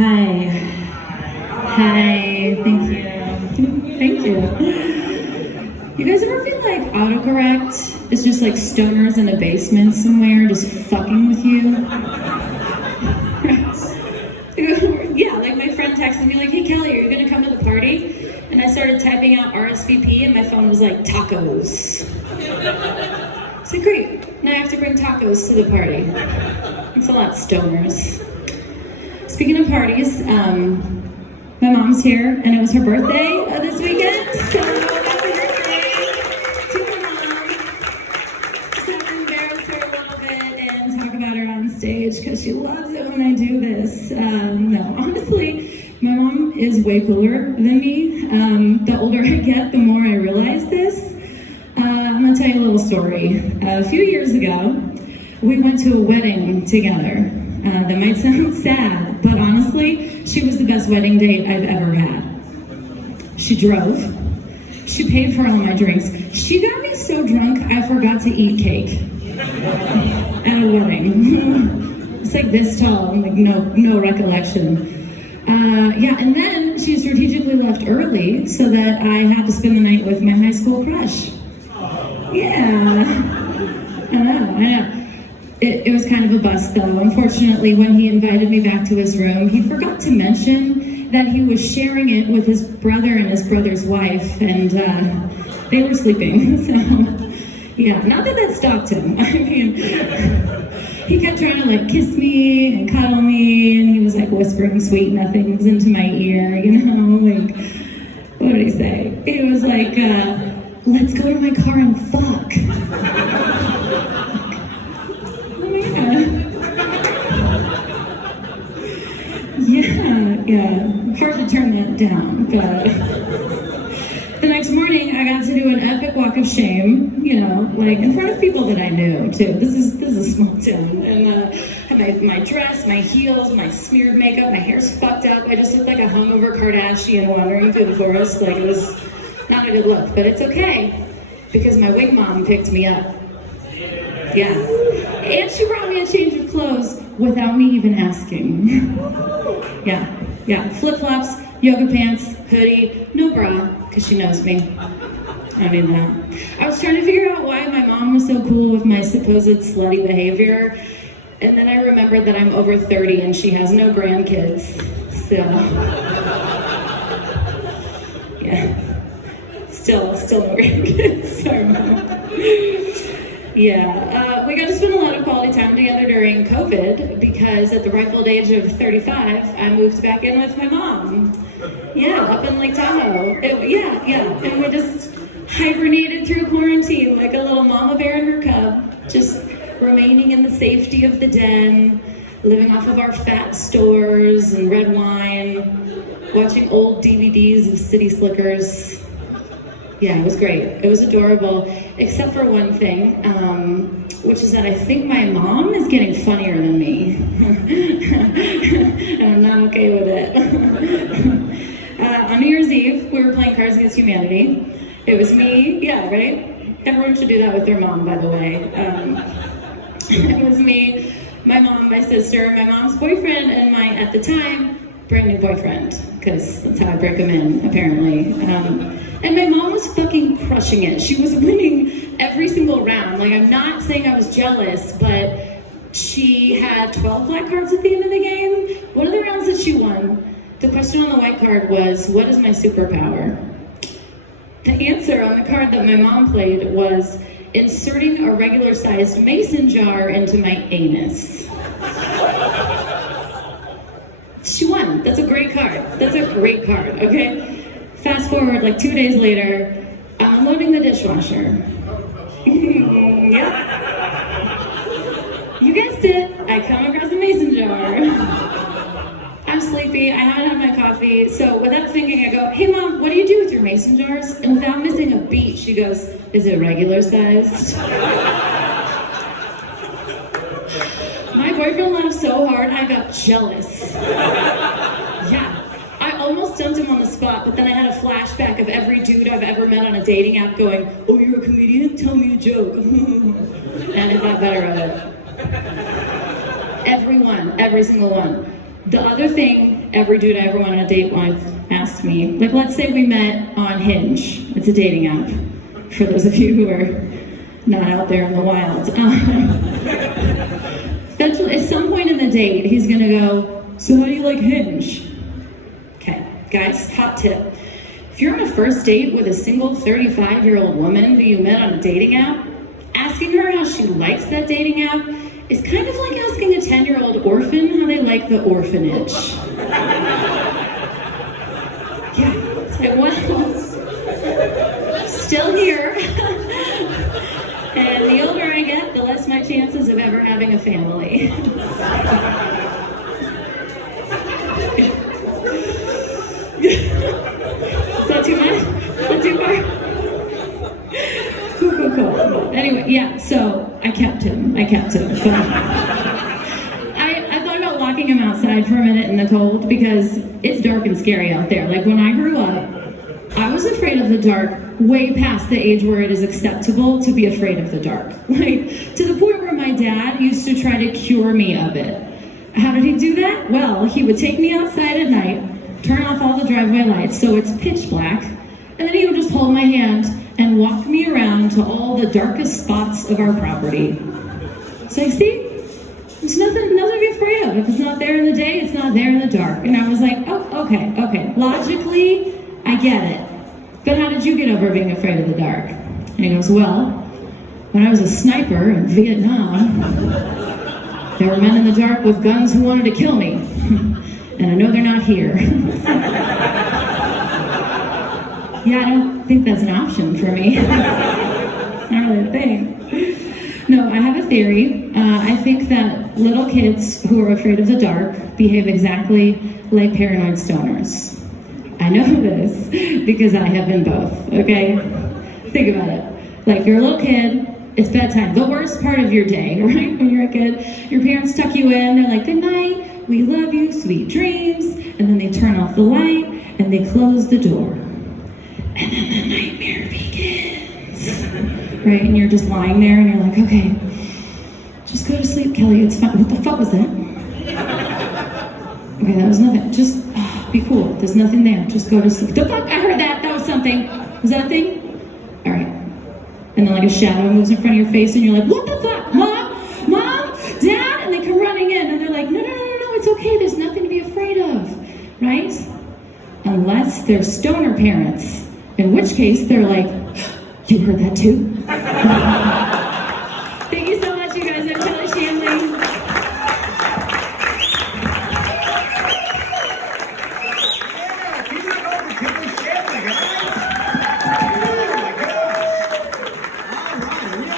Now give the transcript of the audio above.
Hi. Hi. Thank you. Thank you. You guys ever feel like autocorrect is just like stoners in a basement somewhere just fucking with you? Yeah, like my friend texted me like, hey Kelly, are you gonna come to the party? And I started typing out RSVP and my phone was like, tacos. It's like, great, now I have to bring tacos to the party. Thanks a lot, stoners. Speaking of parties, my mom's here, and it was her birthday this weekend, so happy birthday to my mom. Just have to embarrass her a little bit and talk about her on stage, because she loves it when I do this. No, honestly, my mom is way cooler than me. The older I get, the more I realize this. I'm gonna tell you a little story. A few years ago, we went to a wedding together. That might sound sad, but honestly, she was the best wedding date I've ever had. She drove. She paid for all my drinks. She got me so drunk, I forgot to eat cake at a wedding. It's like this tall, like no recollection. Yeah, and then she strategically left early so that I had to spend the night with my high school crush. Yeah, I know. It was kind of a bust though. Unfortunately, when he invited me back to his room, he forgot to mention that he was sharing it with his brother and his brother's wife, and they were sleeping. So, yeah, not that stopped him. I mean, he kept trying to like kiss me and cuddle me, and he was like whispering sweet nothings into my ear, you know, like, what did he say? He was like, let's go to my car and fuck. Yeah, hard to turn that down, but the next morning I got to do an epic walk of shame, you know, like in front of people that I knew too. This is a small town, and had my dress, my heels, my smeared makeup, my hair's fucked up. I just looked like a hungover Kardashian wandering through the forest. Like, it was not a good look, but it's okay because my wig mom picked me up. Yeah, and she brought me a change of clothes without me even asking. Yeah, flip-flops, yoga pants, hoodie, no bra, because she knows me. I mean that. I was trying to figure out why my mom was so cool with my supposed slutty behavior, and then I remembered that I'm over 30 and she has no grandkids, so... Yeah, still no grandkids, sorry Mom. Yeah, we got to spend a lot of quality time together during COVID because at the ripe old age of 35, I moved back in with my mom. Yeah, up in Lake Tahoe. Yeah, and we just hibernated through quarantine like a little mama bear and her cub, just remaining in the safety of the den, living off of our fat stores and red wine, watching old DVDs of City Slickers. Yeah, it was great. It was adorable, except for one thing, which is that I think my mom is getting funnier than me. And I'm not okay with it. On New Year's Eve, we were playing Cards Against Humanity. It was me, yeah, right? Everyone should do that with their mom, by the way. It was me, my mom, my sister, my mom's boyfriend, and my, at the time, brand new boyfriend, because that's how I break them in, apparently. And my mom was fucking crushing it. She was winning every single round. Like, I'm not saying I was jealous, but she had 12 black cards at the end of the game. One of the rounds that she won, the question on the white card was, what is my superpower? The answer on the card that my mom played was inserting a regular-sized mason jar into my anus. She won. That's a great card. That's a great card, okay? Fast forward, like 2 days later, I'm unloading the dishwasher. Yep. You guessed it, I come across a mason jar. I'm sleepy, I haven't had my coffee, so without thinking I go, hey Mom, what do you do with your mason jars? And without missing a beat, she goes, is it regular sized? My boyfriend laughed so hard, I got jealous. Yeah. I almost dumped him on the spot, but then I had a flashback of every dude I've ever met on a dating app going, oh, you're a comedian? Tell me a joke. And I thought better of it. Every single one. The other thing every dude I ever went on a date with asked me, like, let's say we met on Hinge. It's a dating app, for those of you who are not out there in the wild. Eventually, at some point in the date, he's gonna go, so how do you like Hinge? Okay, guys, hot tip. If you're on a first date with a single 35-year-old woman who you met on a dating app, asking her how she likes that dating app is kind of like asking a 10-year-old orphan how they like the orphanage. Yeah, it's like, well, still here. And the older I get, the less my chances of ever having a family. Is that too much? Is that too far? Cool. Anyway, yeah, so I kept him. But I thought about locking him outside for a minute in the cold because it's dark and scary out there. Like, when I grew up, I was afraid of the dark way past the age where it is acceptable to be afraid of the dark. Like, to the point where my dad used to try to cure me of it. How did he do that? Well, he would take me outside at night, turn off all the driveway lights so it's pitch black, and then he would just hold my hand and walk me around to all the darkest spots of our property. So you see, there's nothing to be afraid of. If it's not there in the day, it's not there in the dark. And I was like, oh, okay. Logically, I get it. But how did you get over being afraid of the dark? And he goes, well, when I was a sniper in Vietnam, there were men in the dark with guns who wanted to kill me. And I know they're not here. Yeah, I don't think that's an option for me. It's not really a thing. No, I have a theory. I think that little kids who are afraid of the dark behave exactly like paranoid stoners. I know this because I have been both, okay? Think about it. Like, you're a little kid, it's bedtime. The worst part of your day, right? When you're a kid, your parents tuck you in, they're like, good night, we love you, sweet dreams. And then they turn off the light and they close the door. And then the nightmare begins, right? And you're just lying there and you're like, okay, just go to sleep, Kelly, it's fine. What the fuck was that? Okay, that was nothing. Just be cool. There's nothing there. Just go to sleep. The fuck? I heard that. That was something. Was that a thing? All right. And then like a shadow moves in front of your face and you're like, what the fuck? Mom? Dad? And they come running in and they're like, no, it's okay. There's nothing to be afraid of, right? Unless they're stoner parents. In which case, they're like, you heard that too?